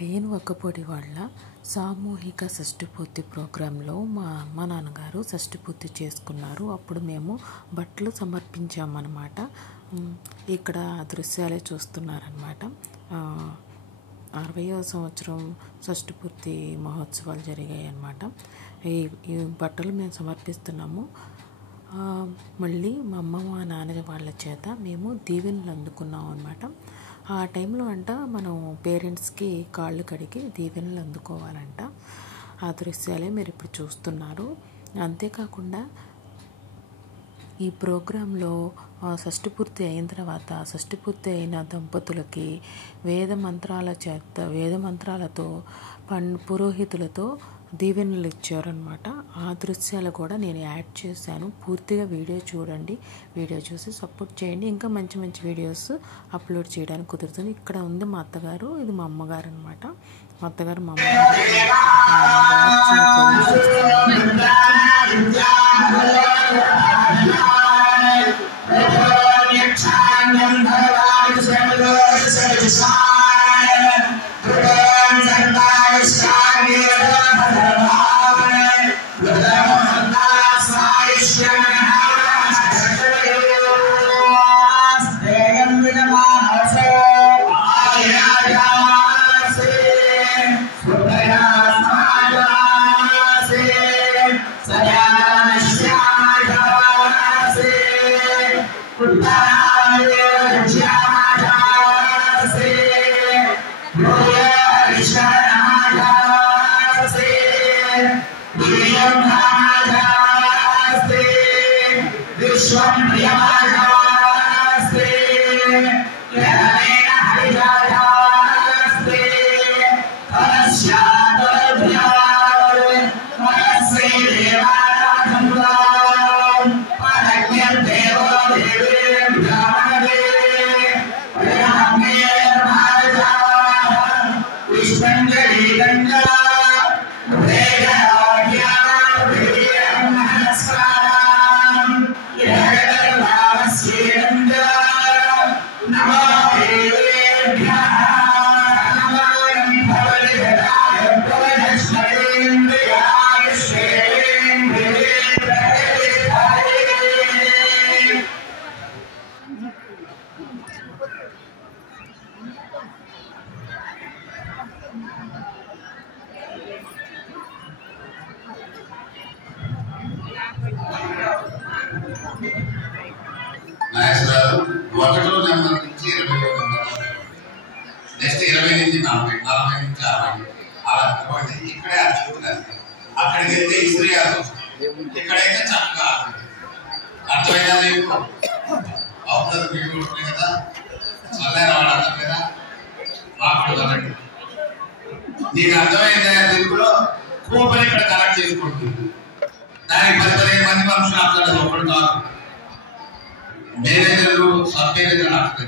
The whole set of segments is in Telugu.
రేణు ఒక్కపొడి వాళ్ళ సామూహిక షష్ఠి ప్రోగ్రాంలో మా అమ్మ నాన్నగారు షష్ఠి పూర్తి చేసుకున్నారు. అప్పుడు మేము బట్టలు సమర్పించామన్నమాట. ఇక్కడ దృశ్యాలే చూస్తున్నారన్నమాట. 60వ సంవత్సరం షష్ఠి పూర్తి మహోత్సవాలు జరిగాయి అన్నమాట. ఈ బట్టలు మేము సమర్పిస్తున్నాము. మళ్ళీ మా అమ్మ మా నాన్న వాళ్ళ చేత మేము దీవెనలు అందుకున్నాం అన్నమాట. ఆ టైంలో మనం పేరెంట్స్కి కాళ్ళు కడిగి దీవెనలు అందుకోవాలంట. ఆ దృశ్యాలే మీరు ఇప్పుడు చూస్తున్నారు. అంతేకాకుండా ఈ ప్రోగ్రాంలో షష్ఠి పూర్తి అయిన తర్వాత షష్ఠి పూర్తి అయిన దంపతులకి వేద మంత్రాలతో పురోహితులతో దీవెనలు ఇచ్చారనమాట. ఆ దృశ్యాలు కూడా నేను యాడ్ చేశాను. పూర్తిగా వీడియో చూడండి. వీడియో చూసి సపోర్ట్ చేయండి. ఇంకా మంచి మంచి వీడియోస్ అప్లోడ్ చేయడానికి కుదురుతుంది. ఇక్కడ ఉంది మా అత్తగారు, ఇది మా అమ్మగారు అనమాట. మా అత్తగారు మా ఒకటో నెంబర్ నుంచి 20వ నెంబర్, నెక్స్ట్ 20 నుంచి 40, 40 నుంచి 60 అలా అనుకోండి. ఇక్కడే అర్చుకుంటున్నారు. అక్కడికి వెళ్తే ఇస్త్రీయాలు ఇక్కడైతే చక్కగా అర్థమైనా నీకు అవుతుంది. మీకు ఉంటుంది కదా, చల్లని వాడు అర్థం కదా, రాకూడదు అన్నట్టు. నీకు అర్థమైందా? దీంట్లో కూపన్ ఇక్కడ కలెక్ట్ చేసుకుంటుంది. దానికి 15 మంది మనుషులు అక్కడ ఒకటి కాదు. మేనేజర్లు సబ్ మేనేజర్లు అర్థం.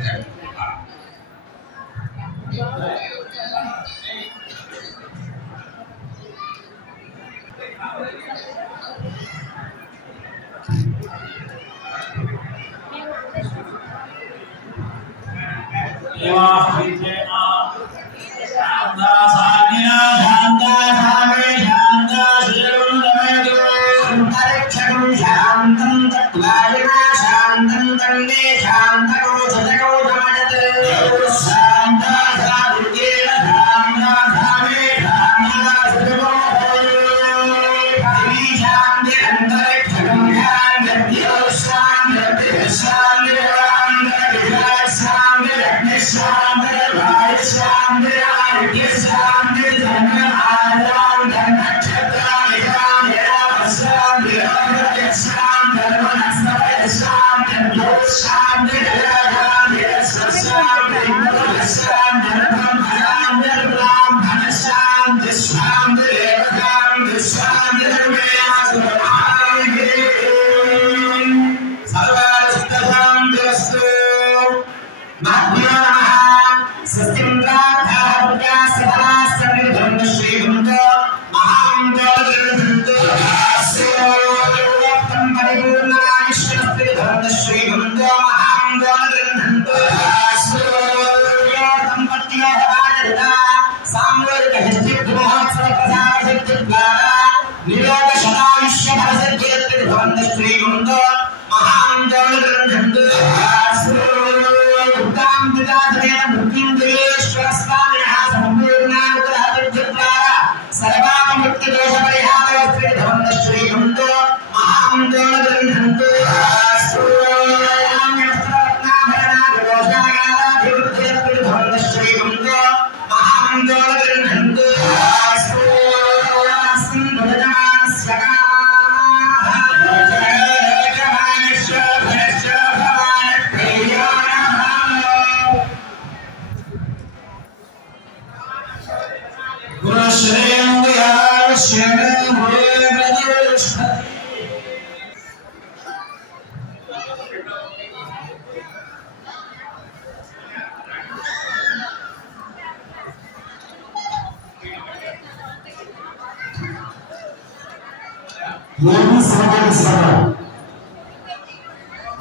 Sestimbrata,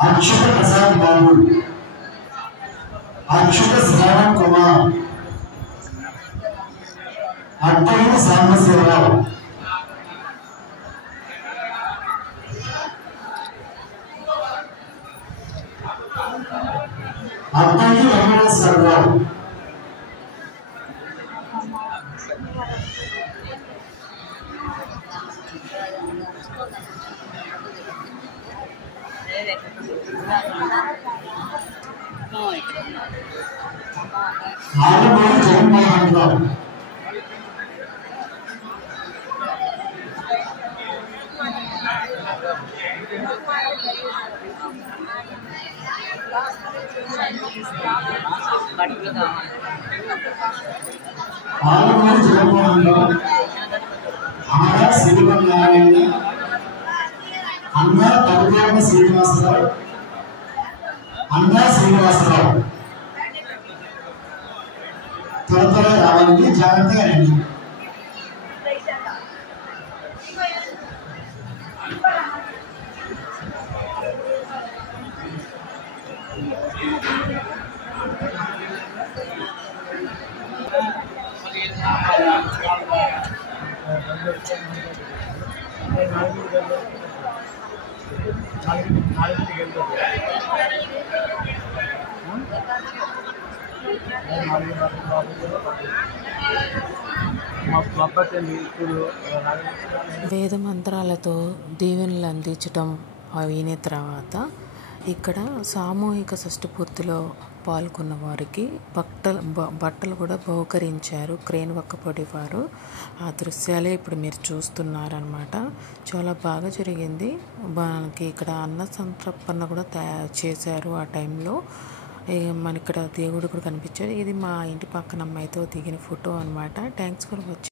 अच्युत प्रसाद बाबू, अच्युत श्रावण कुमार, अड्डूर सामशेवराव, अड्डूर रमेश्वरराव, आलमूरी जगन्मोहन राव, आलमूरी जगन्मोहन राव, आरा श्रीवन नारायण, अन्ना तरुण श्रीनिवासराव, अन्ना श्रीनिवासराव, త్వరగా రావాలండి, జాగ్రత్తగా రండి. వేద మంత్రాలతో దీవెనలు అందించడం అయిన తర్వాత ఇక్కడ సామూహిక షష్ఠి పూర్తిలో పాల్గొన్న వారికి బట్టలు కూడా బహుకరించారు క్రేన్ వక్కపొడి వారు. ఆ దృశ్యాలే ఇప్పుడు మీరు చూస్తున్నారనమాట. చాలా బాగా జరిగింది. మనకి ఇక్కడ అన్న సంతర్పణ కూడా చేశారు ఆ టైంలో. మన ఇక్కడ దేవుడు కూడా కనిపించారు. ఇది మా ఇంటి పక్కన అమ్మాయితో దిగిన ఫోటో అనమాట. Thanks for watching.